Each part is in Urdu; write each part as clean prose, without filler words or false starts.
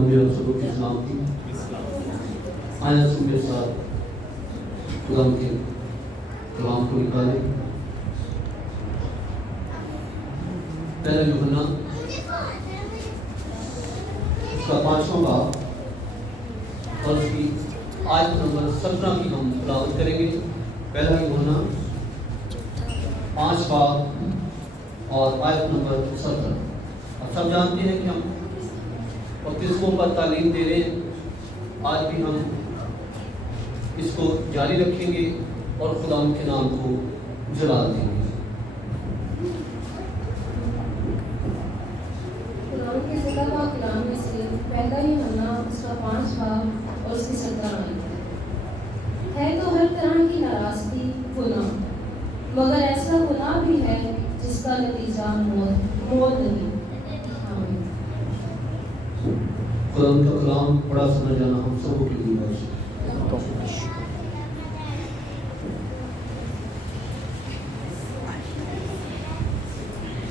میرے سبق اسلام کی آیت سن کے ساتھ خدا کے کلام کو نکالیں. پہلا یوحنا اس کا 5واں باب اور اس کی آیت نمبر 17 کی ہم تلاوت کریں گے. پہلا یوحنا 5 باب اور آیت نمبر 17. اب سب جانتے ہیں کہ ہم بپتسموں پر تعلیم دے رہے ہیں. آج بھی ہم اس کو جاری رکھیں گے اور خدا کے نام کو جلال دیں گے. قرآن کے زندہ پاک کلام میں سے پہلا یوحنا اس کا 5 باب اور اس کی 17 آیت ہے تو ہر طرح کی ناراضگی گناہ، مگر ایسا گناہ بھی ہے جس کا نتیجہ موت نہیں. خدا کا کلام پڑھا سنا جانا ہم سب کے لیے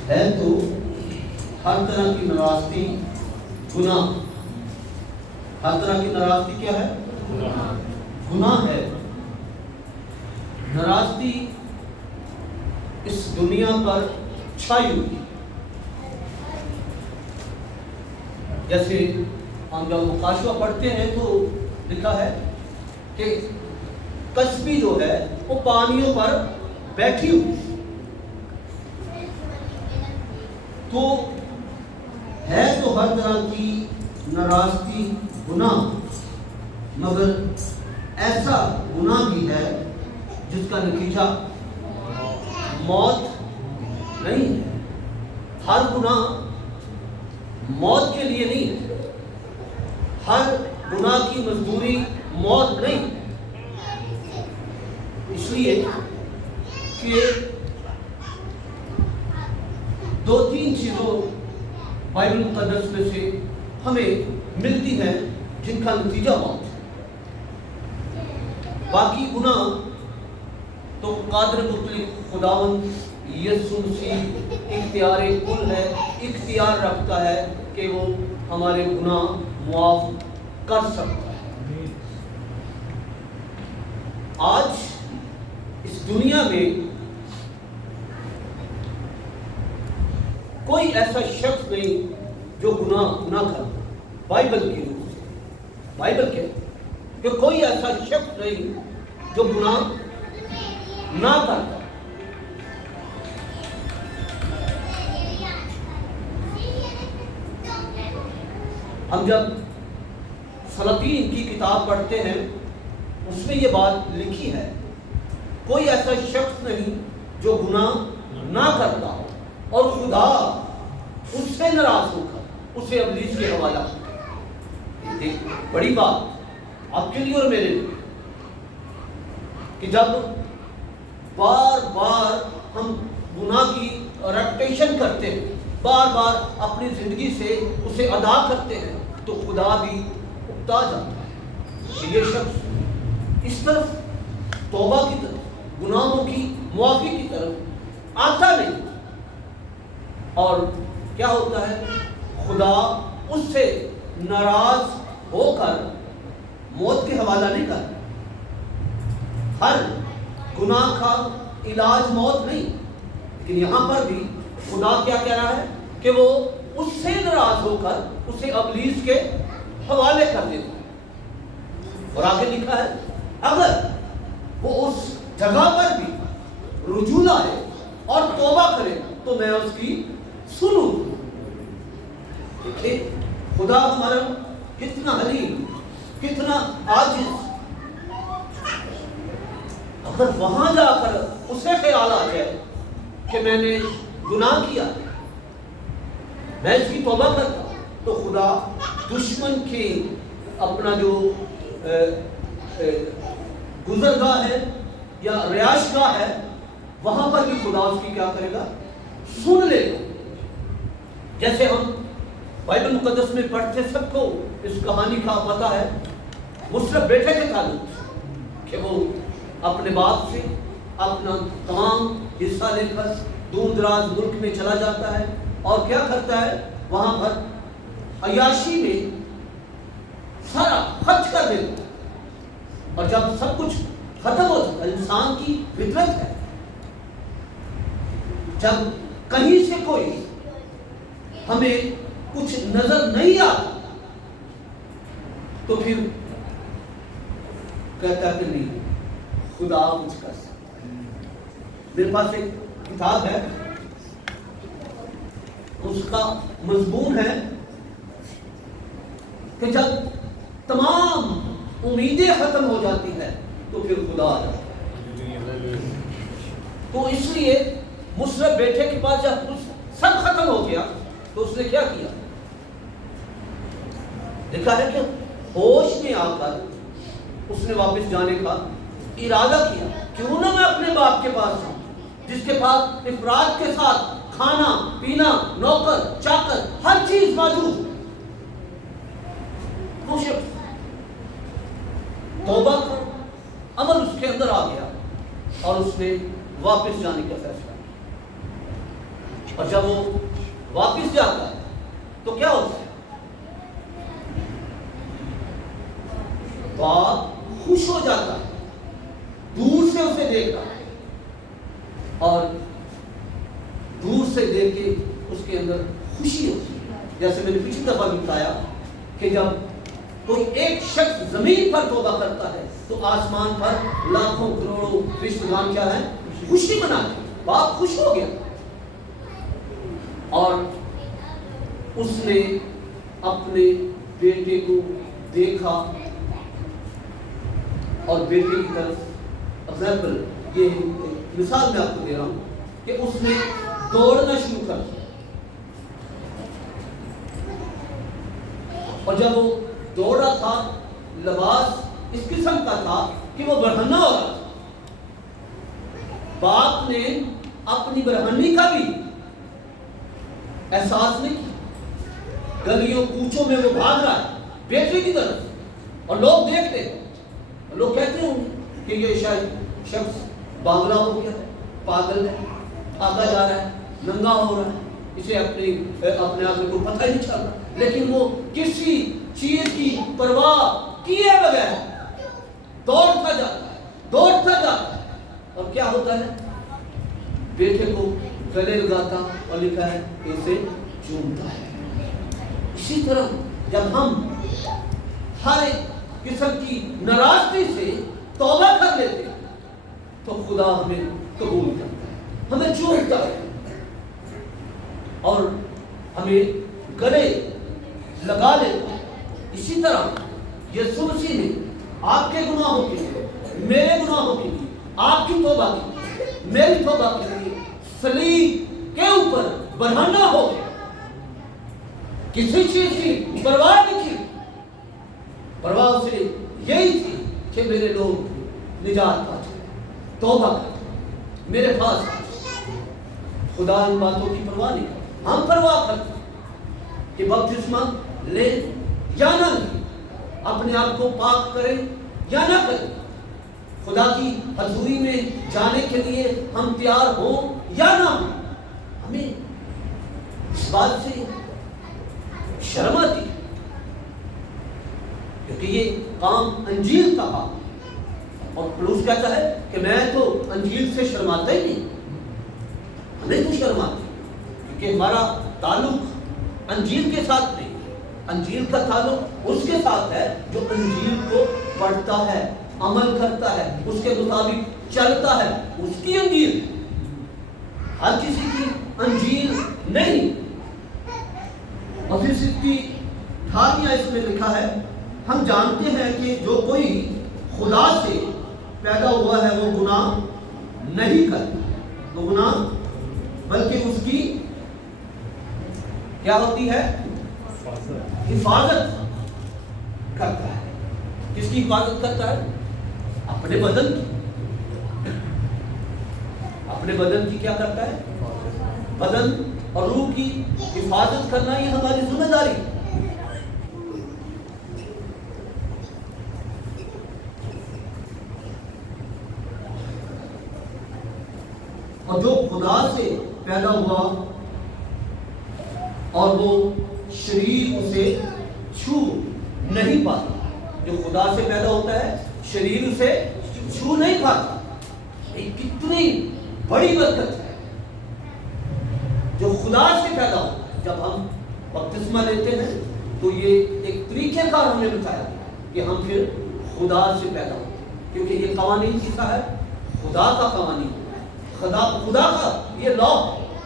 ہے. تو ہر طرح کی ناراضگی گناہ. ہر طرح کی ناراضگی کیا ہے؟ گناہ ہے. ناراضگی اس دنیا پر چھائی ہوئی. جیسے ہم جب مکاشفہ پڑھتے ہیں تو لکھا ہے کہ کسبی جو ہے وہ پانیوں پر بیٹھی ہوئی. تو ہے تو ہر طرح کی ناراضگی گناہ، مگر ایسا گناہ بھی ہے جس کا نتیجہ موت نہیں ہے. ہر گناہ موت کے لیے نہیں ہے. ہر گناہ کی مزدوری موت نہیں. اس لیے کہ 2-3 چیزوں بائبل مقدس میں سے ہمیں ملتی ہیں جن کا نتیجہ موت ہے. باقی گناہ تو قادر مطلق خداوند یسوع مسیح اختیار کل ہے، اختیار رکھتا ہے کہ وہ ہمارے گناہ معاف کر سکتا ہے. آج اس دنیا میں کوئی ایسا شخص نہیں جو گناہ نہ کرتا. بائبل کی روح سے بائبل کہتے ہیں کہ کوئی ایسا شخص نہیں جو گناہ نہ کرتا. ہم جب سلاطین کی کتاب پڑھتے ہیں اس میں یہ بات لکھی ہے کوئی ایسا شخص نہیں جو گناہ نہ کرتا ہو اور خدا اس سے ناراض ہو کر اسے ابلیس کے حوالہ کرتا. ایک بڑی بات آپ کے لیے اور میرے لیے کہ جب بار بار ہم گناہ کی ریپٹیشن کرتے ہیں، بار بار اپنی زندگی سے اسے ادا کرتے ہیں، تو خدا بھی اکتا جاتا ہے کہ یہ شخص اس طرف توبہ کی طرف، گناہوں کی معافی کی طرف آتا نہیں. اور کیا ہوتا ہے؟ خدا اس سے ناراض ہو کر موت کے حوالہ نہیں کرتا. ہر گناہ کا علاج موت نہیں، لیکن یہاں پر بھی خدا کیا کہہ رہا ہے کہ وہ اس سے ناراض ہو کر اسے ابلیس کے حوالے کر دیتا ہے. اور آگے لکھا ہے اگر وہ اس جگہ پر بھی رجوع لائے اور توبہ کرے تو میں اس کی سنوں. دیکھیں خدا ہمارا کتنا حلیم، کتنا عاجز. اگر وہاں جا کر اسے خیال آ جائے کہ میں نے گناہ کیا، میں اس کی توبہ کرتا ہوں، تو خدا دشمن کے اپنا جو گزرگاہ ہے یا رہائش گاہ ہے وہاں پر بھی خدا اس کی کیا کرے گا؟ سن لے گا. جیسے ہم بائبل مقدس میں پڑھتے، سب کو اس کہانی کا پتہ ہے مصرف بیٹے کے تعلق کہ وہ اپنے باپ سے اپنا تمام حصہ لے کر دور دراز ملک میں چلا جاتا ہے اور کیا کرتا ہے؟ وہاں پر عیاشی میں سارا خرچ کر دیتا ہے. اور جب سب کچھ ختم ہو جاتا ہے، انسان کی فطرت ہے، جب کہیں سے کوئی ہمیں کچھ نظر نہیں آتا تو پھر کہتا ہے کہ نہیں، خدا مجھ کر سکتا ہے. میرے پاس ایک کتاب ہے، اس کا مضمون ہے کہ جب تمام امیدیں ختم ہو جاتی ہے تو پھر خدا آ جاتا ہے. تو اس لیے مصرف بیٹے کے پاس جب سب ختم ہو گیا تو اس نے کیا کیا؟ لکھا ہے کہ ہوش میں آ کر اس نے واپس جانے کا ارادہ کیا. کیوں نہ میں اپنے باپ کے پاس ہوں جس کے پاس افراد کے ساتھ کھانا پینا، نوکر چاکر، ہر چیز موجود. وہ شخص توبہ کا عمل اس کے اندر آ گیا اور اس نے واپس جانے کا فیصلہ کیا. اور جب وہ واپس جاتا ہے تو کیا ہوتا ہے؟ باپ خوش ہو جاتا ہے، دور سے اسے دیکھتا ہے اور دور سے دیکھ کے اس کے اندر خوشی ہوتی ہے. جیسے میں نے پچھلی دفعہ بھی بتایا کہ جب کوئی ایک شخص زمین پر توبہ کرتا ہے تو آسمان پر لاکھوں کروڑوں فرشتگان کیا ہے؟ خوشی مناتے ہیں. باپ خوش ہو گیا اور اس نے اپنے بیٹے کو دیکھا اور بیٹے کی طرف ایگزامپل، یہ مثال میں آپ کو دے رہا ہوں کہ اس نے دوڑنا شروع کر دیا. اور جب وہ دوڑ رہا تھا، لباس اس قسم کا تھا کہ وہ برہنہ ہو رہا تھا. باپ نے اپنی برہنی کا بھی احساس نہیں کیا. گلیوں کوچوں میں وہ بھاگ رہا ہے بیٹے کی طرف اور لوگ دیکھتے ہیں. لوگ کہتے ہوں گے کہ یہ شاید شخص باغلہ ہو گیا ہے، پاگل ہے، آگا جا رہا ہے، ننگا ہو رہا ہے، اسے اپنے آپ کو پتہ ہی نہیں چل رہا. لیکن وہ کسی چیز کی پرواہ کیے بغیر دوڑتا جاتا ہے. اور کیا ہوتا ہے؟ بیٹے کو گلے لگاتا اور لکھا ہے کہ اسے چومتا ہے. اسی طرح جب ہم ہر ایک قسم کی ناراضگی سے توبہ کر لیتے ہیں تو خدا ہمیں قبول کرتا ہے، ہمیں چومتا ہے اور ہمیں گلے لگا لیتا ہے. اسی طرح یسوع مسیح نے آپ کے گناہوں کے لیے، میرے گناہوں کے لیے، آپ کی توبہ کے لیے، میری توبہ کے لیے صلیب کے اوپر برہنہ ہو گیا. کسی چیز کی پرواہ نہیں کی. پرواہ سے یہی تھی کہ میرے لوگ نجات پا جائیں، توبہ کر میرے پاس. خدا ان باتوں کی پرواہ نہیں کرتا. ہم پرواہ کرتے کہ بپتسمہ لے یا نہ لے، اپنے آپ کو پاک کریں یا نہ کریں، خدا کی حضوری میں جانے کے لیے ہم تیار ہوں یا نہ ہوں. ہمیں اس بات سے شرم آتی ہے کیونکہ یہ کام انجیل کا کام ہے. اور پولس کہتا ہے کہ میں تو انجیل سے شرماتا ہی نہیں. ہمیں تو شرم آتی ہے کیونکہ ہمارا تعلق انجیل کے ساتھ نہیں. انجیل کا تعلق اس کے ساتھ ہے جو انجیل کو پڑھتا ہے، عمل کرتا ہے، اس کے مطابق چلتا ہے. اس کی انجیل، ہر کسی کی انجیل نہیں. اور پھر 18 اس میں لکھا ہے، ہم جانتے ہیں کہ جو کوئی خدا سے پیدا ہوا ہے وہ گناہ نہیں کرتا. وہ گناہ بلکہ اس کی کیا ہوتی ہے؟ حفاظت کرتا ہے. کس کی حفاظت کرتا ہے؟ اپنے بدن کی. اپنے بدن کی کیا کرتا ہے؟ بدن اور روح کی حفاظت کرنا یہ ہماری ذمہ داری ہے. اور جو خدا سے پیدا ہوا اور وہ شریر اسے چھو نہیں پاتا. جو خدا سے پیدا ہوتا ہے شریر اسے چھو نہیں پاتا. یہ کتنی بڑی برکت ہے جو خدا سے پیدا ہوتا ہے. جب ہم بپتسمہ لیتے ہیں تو یہ ایک طریقہ کار ہم نے بتایا کہ ہم پھر خدا سے پیدا ہوتے ہیں, کیونکہ یہ قوانین کیسا ہے؟ خدا کا قوانین, خدا کا یہ لا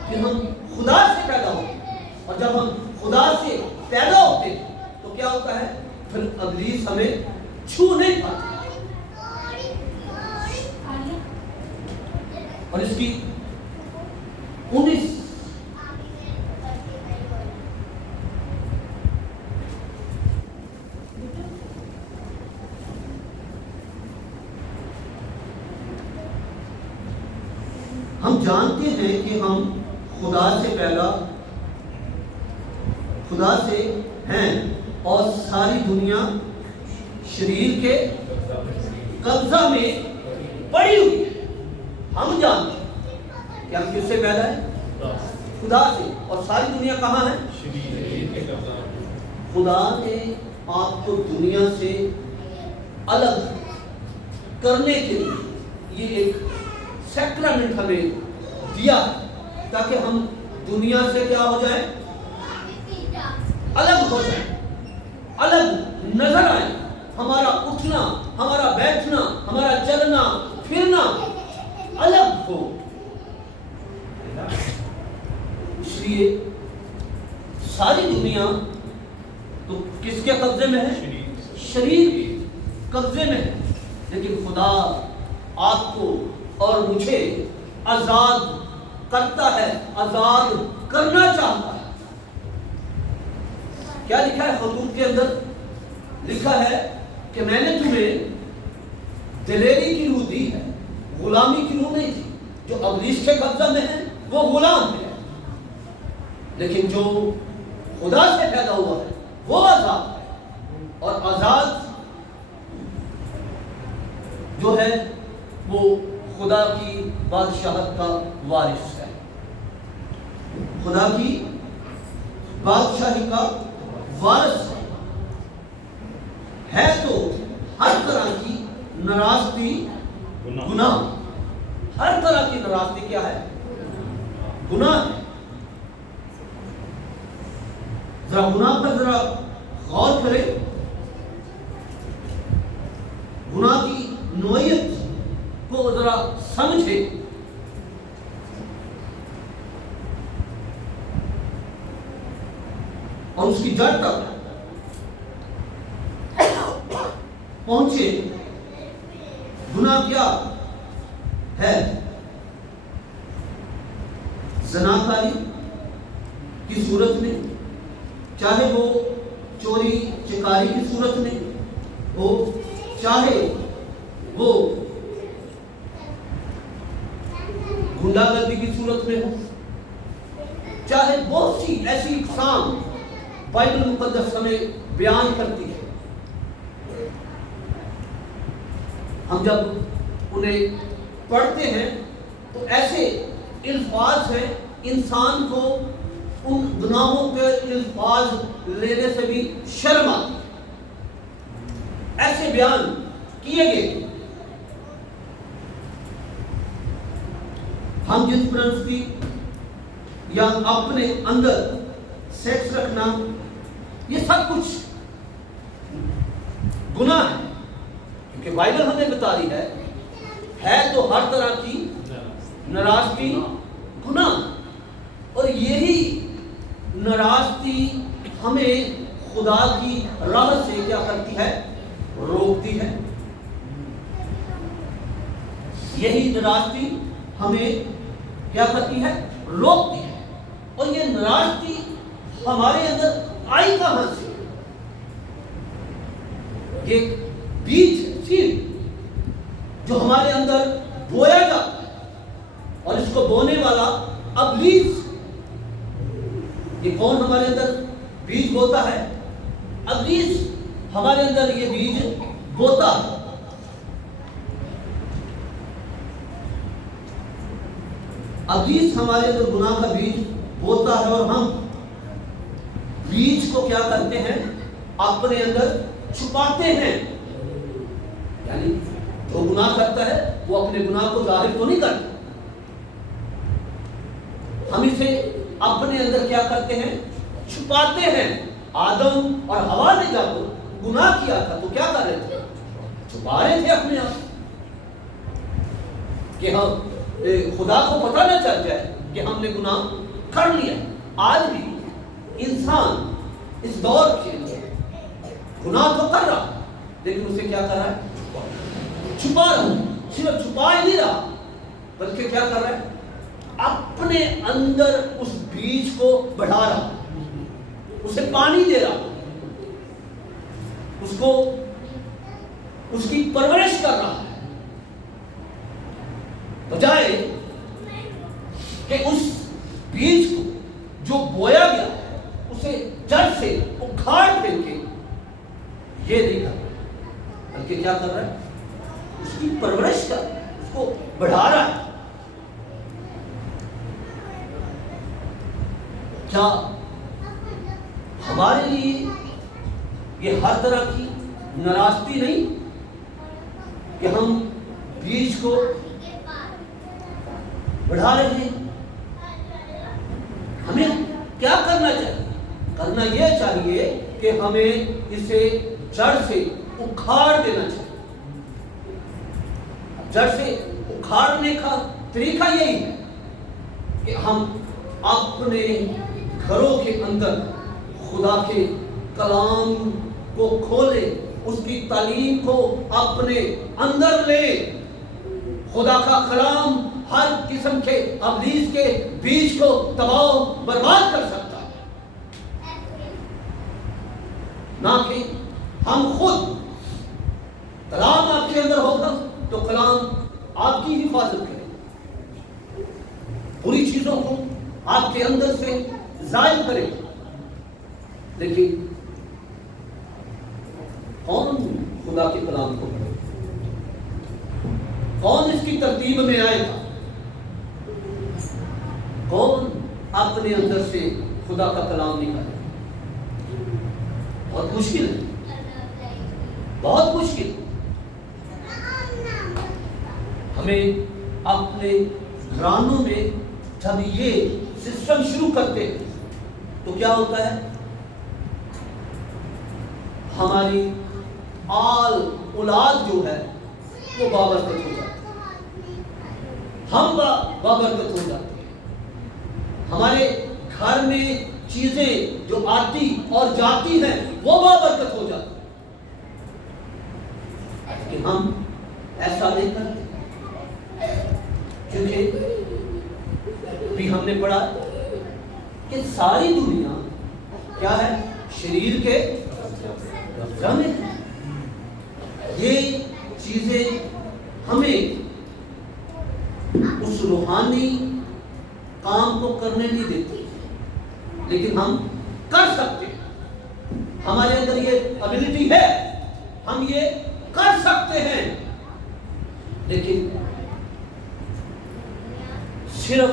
کہ ہم خدا سے پیدا ہوتے ہیں. اور جب ہم خدا سے پیدا ہوتے ہیں تو کیا ہوتا ہے؟ پھر ابلیس ہمیں چھو نہیں پاتا. اور اس کی 19 ہم جانتے ہیں کہ ہم خدا سے ہیں اور ساری دنیا شریر کے قبضہ میں پڑی ہوئی ہے. ہم جانتے ہیں کہ ہم کس سے پیدا ہیں؟ خدا سے. اور ساری دنیا کہاں ہے؟ خدا نے آپ کو دنیا سے الگ کرنے کے لیے یہ ایک سیکرمنٹ ہمیں دیا تاکہ ہم دنیا سے کیا ہو جائیں؟ الگ ہو جائیں, الگ نظر آئیں. ہمارا اٹھنا, ہمارا بیٹھنا, ہمارا چلنا پھرنا الگ ہو. اس لیے ساری دنیا تو کس کے قبضے میں ہے؟ شریر کے قبضے میں ہے. لیکن خدا آپ کو اور مجھے آزاد کرتا ہے, آزاد کرنا چاہتا ہے. کیا لکھا ہے خطوط کے اندر؟ لکھا ہے کہ میں نے تمہیں دلیری کی روح دی ہے, غلامی کی روح نہیں دی. جو ابلیس کے قبضہ میں ہے وہ غلام ہے, لیکن جو خدا سے پیدا ہوا ہے وہ آزاد ہے. اور آزاد جو ہے وہ خدا کی بادشاہت کا وارث ہے, خدا کی بادشاہی کا وارث ہے. تو ہر طرح کی ناراستی گناہ, ہر طرح کی ناراستی کیا ہے؟ گناہ ہے. ذرا گناہ پر ذرا غور کریں, گناہ کی نوعیت کو ذرا سمجھے. اور اس کی جڑ تک پہنچے. گناہ کیا ہے؟ زناکاری کی صورت میں, چاہے وہ چوری چکاری کی صورت میں ہو, چاہے وہ گنڈا گردی کی صورت میں ہو, چاہے بہت سی ایسی اقسام بائبل مقدس ہمیں بیان کرتی ہے. ہم جب انہیں پڑھتے ہیں تو ایسے الفاظ ہیں انسان کو ان گناہوں کے الفاظ لینے سے بھی شرم آتی ہے. ایسے بیان کیے گئے. ہم جنس پرستی یا اپنے اندر سیکس رکھنا, یہ سب کچھ گناہ ہے, کیونکہ بائبل ہمیں بتا رہی ہے تو ہر طرح کی ناراستی گناہ. اور یہی ناراستی ہمیں خدا کی راہ سے کیا کرتی ہے؟ روکتی ہے. یہی ناراستی ہمیں کیا کرتی ہے؟ روکتی ہے. اور یہ ناراستی ہمارے اندر آئی کہاں سے؟ یہ بیج سیڈ جو ہمارے اندر بویا جاتا ہے, اور اس کو بونے والا ابلیس. یہ کون ہمارے اندر بیج بوتا ہے؟ ابلیس ہمارے اندر یہ بیج بوتا ہے. ابلیس ہمارے اندر گناہ کا بیج بوتا ہے, اور ہم بیج کو کیا کرتے ہیں؟ اپنے اندر چھپاتے ہیں, یعنی جو گناہ کرتا ہے وہ اپنے گناہ کو ظاہر تو نہیں کرتا، ہم اسے اپنے اندر کیا کرتے ہیں؟ چھپاتے ہیں۔ آدم اور حوا نے جب گناہ کیا تھا تو کیا کر رہے تھے؟ چھپا رہے تھے اپنے آپ کہ ہم خدا کو پتہ نہ چل جائے کہ ہم نے گناہ کر لیا۔ آج بھی انسان اس دور کے اندر گناہ تو کر رہا لیکن اسے کیا کر رہا ہے؟ چھپا رہا ہے۔ صرف چھپا ہی نہیں رہا بلکہ کیا کر رہا ہے؟ اپنے اندر اس بیج کو بڑھا رہا، اسے پانی دے رہا، اس کو اس کی پرورش کر رہا ہے، بجائے کہ اس بیج کو جو بویا گیا ہے اسے جڑ سے اکھاڑ پھینک کے یہ نہیں کر رہا بلکہ کیا کر رہا ہے؟ اس کی پرورش کر رہا ہے، اس کو بڑھا رہا ہے۔ کیا ہمارے لیے یہ ہر طرح کی ناراضگی نہیں کہ ہم بیج کو بڑھا رہے ہیں؟ ہمیں کیا کرنا چاہیے؟ کرنا یہ چاہیے کہ ہمیں اسے جڑ سے اکھاڑ دینا چاہیے۔ جڑ سے اکھاڑنے کا طریقہ یہی ہے کہ ہم اپنے گھروں کے اندر خدا کے کلام کو کھولیں، اس کی تعلیم کو اپنے اندر لیں۔ خدا کا کلام ہر قسم کے ابلیس کے بیج کو تباہ و برباد کر سکتا ہے، نہ کہ ہم خود۔ کلام آپ کے اندر ہوگا تو کلام آپ کی حفاظت کرے، بری چیزوں کو آپ کے اندر سے زائل کرے۔ لیکن کون خدا کے کلام کو پڑھے؟ کون اس کی ترتیب میں آئے گا؟ کون اپنے اندر سے خدا کا کلام نکالے؟ بہت مشکل ہے، بہت مشکل۔ ہمیں اپنے گھرانوں میں جب یہ سسٹم شروع کرتے ہیں تو کیا ہوتا ہے؟ ہماری اولاد جو ہے وہ بابرکت ہو جاتی ہے، ہم بابرکت ہو جاتے ہیں۔ ہمارے گھر میں چیزیں جو آتی اور جاتی ہیں وہ بابرکت ہو جاتی ہیں، کہ ہم ایسا نہیں کرتے کیونکہ بھی ہم نے پڑھا کہ ساری دنیا کیا ہے؟ شریر کے قبضہ میں ہے۔ یہ چیزیں ہمیں اس روحانی کام کو کرنے نہیں دیتی، لیکن ہم کر سکتے ہیں۔ ہمارے اندر یہ ابیلٹی ہے، ہم یہ کر سکتے ہیں، لیکن صرف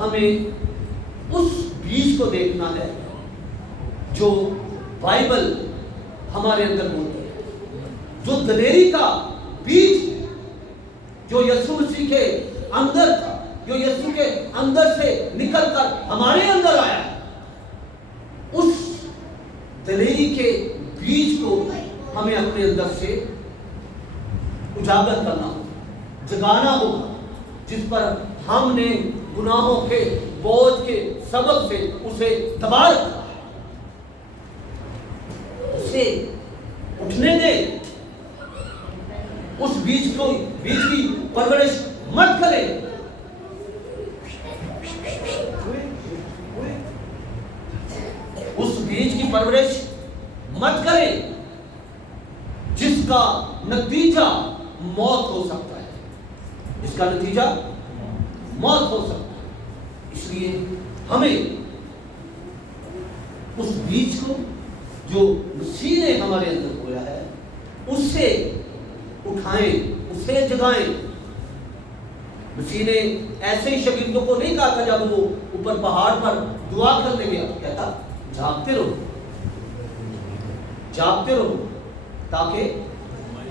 ہمیں اس بیج کو دیکھنا ہے جو بائبل ہمارے اندر بولتی ہے، جو دلیری کا بیج ہے، جو یسوع مسیح کے اندر تھا، جو یسوع کے اندر سے نکل کر ہمارے اندر آیا ہے۔ اس دلیری کے بیج کو ہمیں اپنے اندر سے اجاگر کرنا ہوگا، جگانا ہوگا، جس پر ہم نے گناہوں کے بوجھ کے سبب سے اسے دبا رکھا ہے۔ اسے اٹھنے دے، اس بیج کی پرورش مت کرے۔ اس بیج کی پرورش مت کرے جس کا نتیجہ موت ہو سکتا ہے، اس کا نتیجہ موت ہو سکتا ہے۔ اس لیے ہمیں اس بیج کو جو مسیح نے ہمارے اندر بویا ہے اس سے اٹھائیں، اسے جگائیں۔ مسیح نے ایسے ہی شاگردوں کو نہیں کہا تھا جب وہ اوپر پہاڑ پر دعا کرنے گیا، کہتا جاگتے رہو، جاگتے رہو تاکہ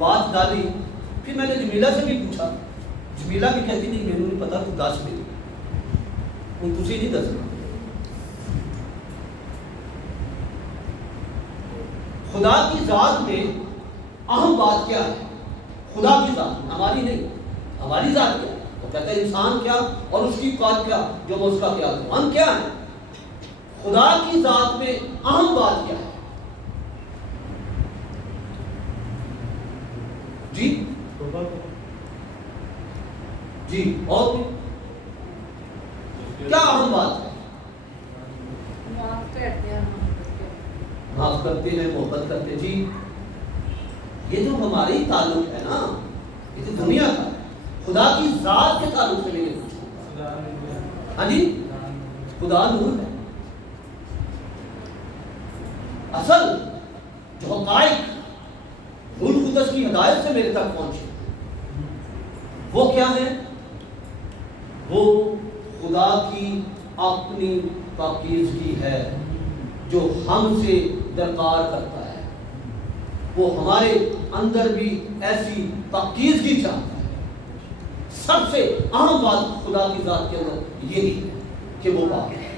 بات ڈالی. پھر میں نے جمیلہ سے بھی پوچھا. جمیلہ بھی کہتی نہیں مینوں نہیں پتا تو دس میری ہوں تسی نہیں دسنا. خدا کی ذات میں اہم بات کیا ہے؟ خدا کی ذات ہماری نہیں. ہماری ذات کیا ہے؟ وہ کہتا ہے انسان کیا اور اس کی قوت کیا جو وہ اس کا کیا ہے. ہم کیا ہے؟ خدا کی ذات میں اہم بات کیا ہے؟ جی جی اور کیا اہم بات ہے؟ معاف کرتے ہیں, محبت کرتے. جی یہ جو ہماری تعلق ہے نا یہ تو دنیا کا ہے. خدا کی ذات کے تعلق سے میں پوچھوں. ہاں جی خدا نور ہے. اصل جو حقائق روح القدس کی ہدایت سے میرے تک پہنچے وہ کیا ہے؟ وہ خدا کی اپنی پاکیزگی ہے جو ہم سے درکار کرتا ہے. وہ ہمارے اندر بھی ایسی پاکیزگی چاہتا ہے. سب سے اہم بات خدا کی ذات کے اندر یہی ہے کہ وہ پاک ہے.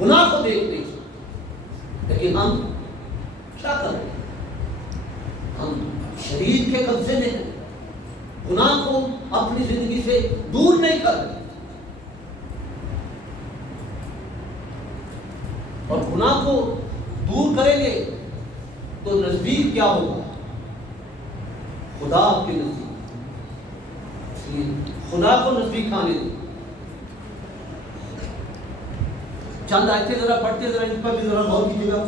گناہ کو دیکھ نہیں سکتے لیکن ہم کیا کر رہے ہیں؟ ہم شریر کے قبضے میں ہیں. گناہ کو اپنی زندگی سے دور نہیں کر رہے اور گناہ کو دور کریں گے تو نزدیک کیا ہوگا؟ خدا آپ کے نزدیک. اس لیے خدا کو نزدیک آنے دیں. چند آیتیں ذرا پڑھتے ذرا ان پر بھی ذرا غور کیجیے گا.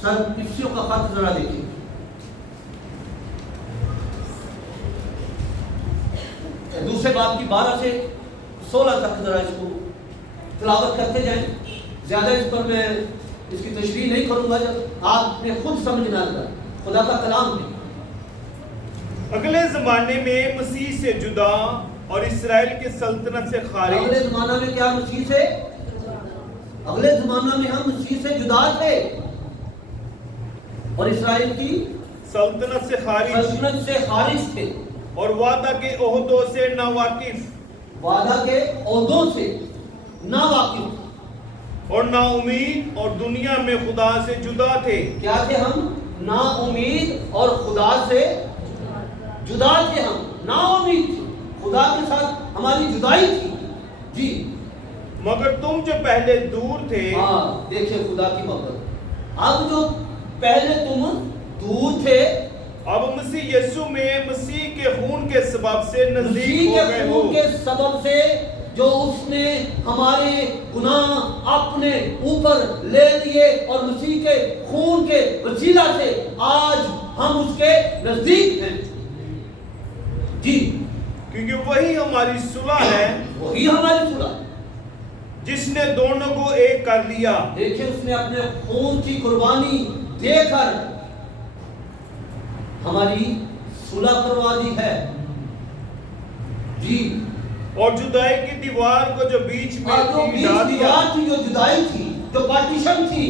سر کسیوں کا خط ذرا دیکھیے. دوسرے باب کی 12 سے 16 تک ذرا اس کو تلاوت کرتے جائیں. زیادہ اس پر میں اس کی تشریح نہیں کروں گا, جب آپ نے خود سمجھنا ہے. خدا کا کلام ہے. اگلے زمانے میں مسیح سے جدا اور اسرائیل کی سلطنت سے خارج. اگلے زمانہ میں کیا؟ مسیح سے. اگلے زمانہ میں ہم مسیح سے جدا تھے اور اسرائیل کی سلطنت سے خارج تھے اور وعدہ کے عہدوں سے ناواقف. وعدہ کے عہدوں سے ناواقف اور نا امید اور دنیا میں خدا سے جدا تھے. کیا تھے ہم؟ نا امید اور خدا سے جدا تھے. ہم نا امید تھے, خدا کے ساتھ ہماری جدائی تھی. جی مگر تم جو پہلے دور تھے. ہاں دیکھیں خدا کی محبت. اب جو پہلے تم دور تھے اب مسیح یسوع میں مسیح کے خون کے سبب سے نزدیک ہو گئے ہو. خون کے سبب سے جو اس نے ہمارے گناہ اپنے اوپر لے لیے اور مسیح کے خون کے وسیلہ سے آج ہم اس کے نزدیک ہیں. جی کیونکہ وہی ہماری صلح ہے. وہی ہماری صلح جس نے دونوں کو ایک کر لیا. دیکھیں اس نے اپنے خون کی قربانی دے کر ہماری صلح کروا دی ہے. جی اور جدائی کی دیوار کو جو بیچ میں تھی ڈال دیا. دیوار تھی جو جدائی تھی, جو پارٹیشن تھی,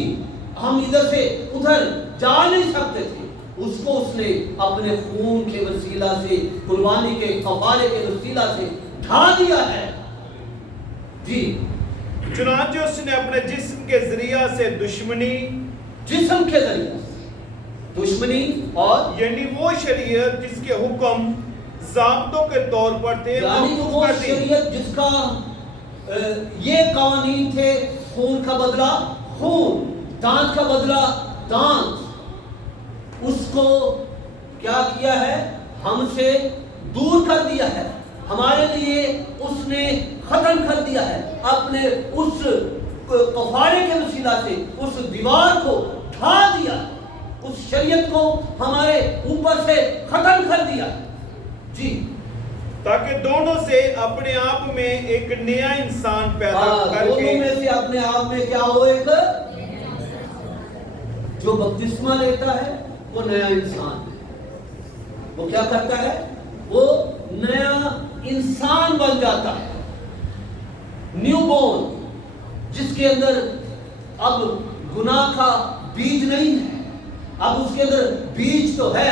ہم ادھر سے ادھر جا نہیں سکتے تھے, اس کو اس نے اپنے خون کے وسیلہ سے, قربانی کے کفارے کے وسیلہ سے ڈھا دیا ہے. جی چنانچہ اس نے اپنے جسم کے ذریعہ سے دشمنی, جسم کے ذریعہ دشمنی, اور یعنی وہ شریعت جس کے حکم ضابطوں کے طور پر تھے, یعنی وہ شریعت جس کا یہ قوانین تھے, خون کا بدلہ خون, دانت کا بدلہ دانت, اس کو کیا کیا ہے؟ ہم سے دور کر دیا ہے. ہمارے لیے اس نے ختم کر دیا ہے. اپنے اس کفارے کے وسیلہ سے اس دیوار کو ڈھا دیا, اس شریعت کو ہمارے اوپر سے ختم کر دیا. جی تاکہ دونوں سے اپنے آپ میں ایک نیا انسان پیدا کر کے, دونوں میں سے اپنے آپ میں کیا ہو, ایک جو بپتسمہ لیتا ہے وہ نیا انسان ہے. وہ کیا کرتا ہے؟ وہ نیا انسان بن جاتا ہے, نیو بورن, جس کے اندر اب گناہ کا بیج نہیں ہے. اب اس کے اندر بیج تو ہے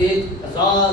1000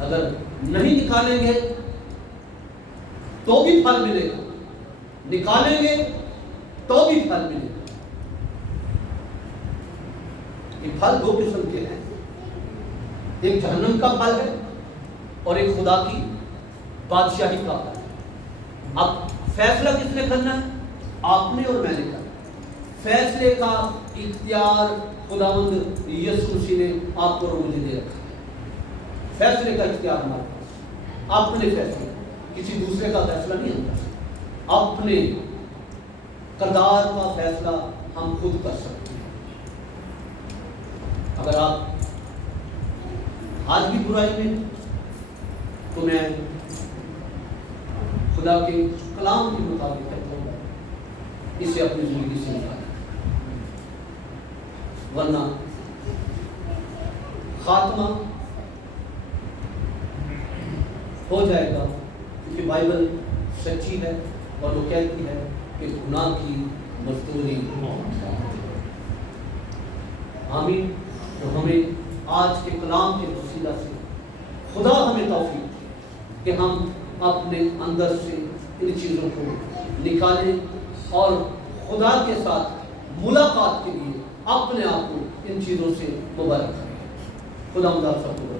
اگر نہیں نکالیں گے تو بھی پھل ملے گا، نکالیں گے تو بھی پھل ملے گا۔ یہ پھل دو قسم کے ہیں، ایک جہنم کا پھل ہے اور ایک خدا کی بادشاہی کا پھل ہے۔ اب فیصلہ کس نے کرنا ہے؟ آپ نے اور میں نے کرنا۔ فیصلے کا اختیار خداوند یسوع مسیح نے آپ کو اور مجھے دے رکھا ہے۔ فیصلے کا اختیار ہمارے پاس، اپنے فیصلے، کسی دوسرے کا فیصلہ نہیں ہوتا، اپنے کردار کا فیصلہ ہم خود کر سکتے ہیں۔ اگر آپ آج بھی برائی میں، تو میں خدا کے کلام کے مطابق کہتا ہوں اسے اپنی زندگی سے نکالیں، ورنہ خاتمہ ہو جائے گا، کیونکہ بائبل سچی ہے اور وہ کہتی ہے کہ گناہ کی مزدوری موت ہے۔ آمین۔ تو ہمیں آج کے کلام کے وسیلہ سے خدا ہمیں توفیق دے کہ ہم اپنے اندر سے ان چیزوں کو نکالیں اور خدا کے ساتھ ملاقات کے لیے اپنے آپ کو ان چیزوں سے مبارک کریں۔ خدا مدد سب کو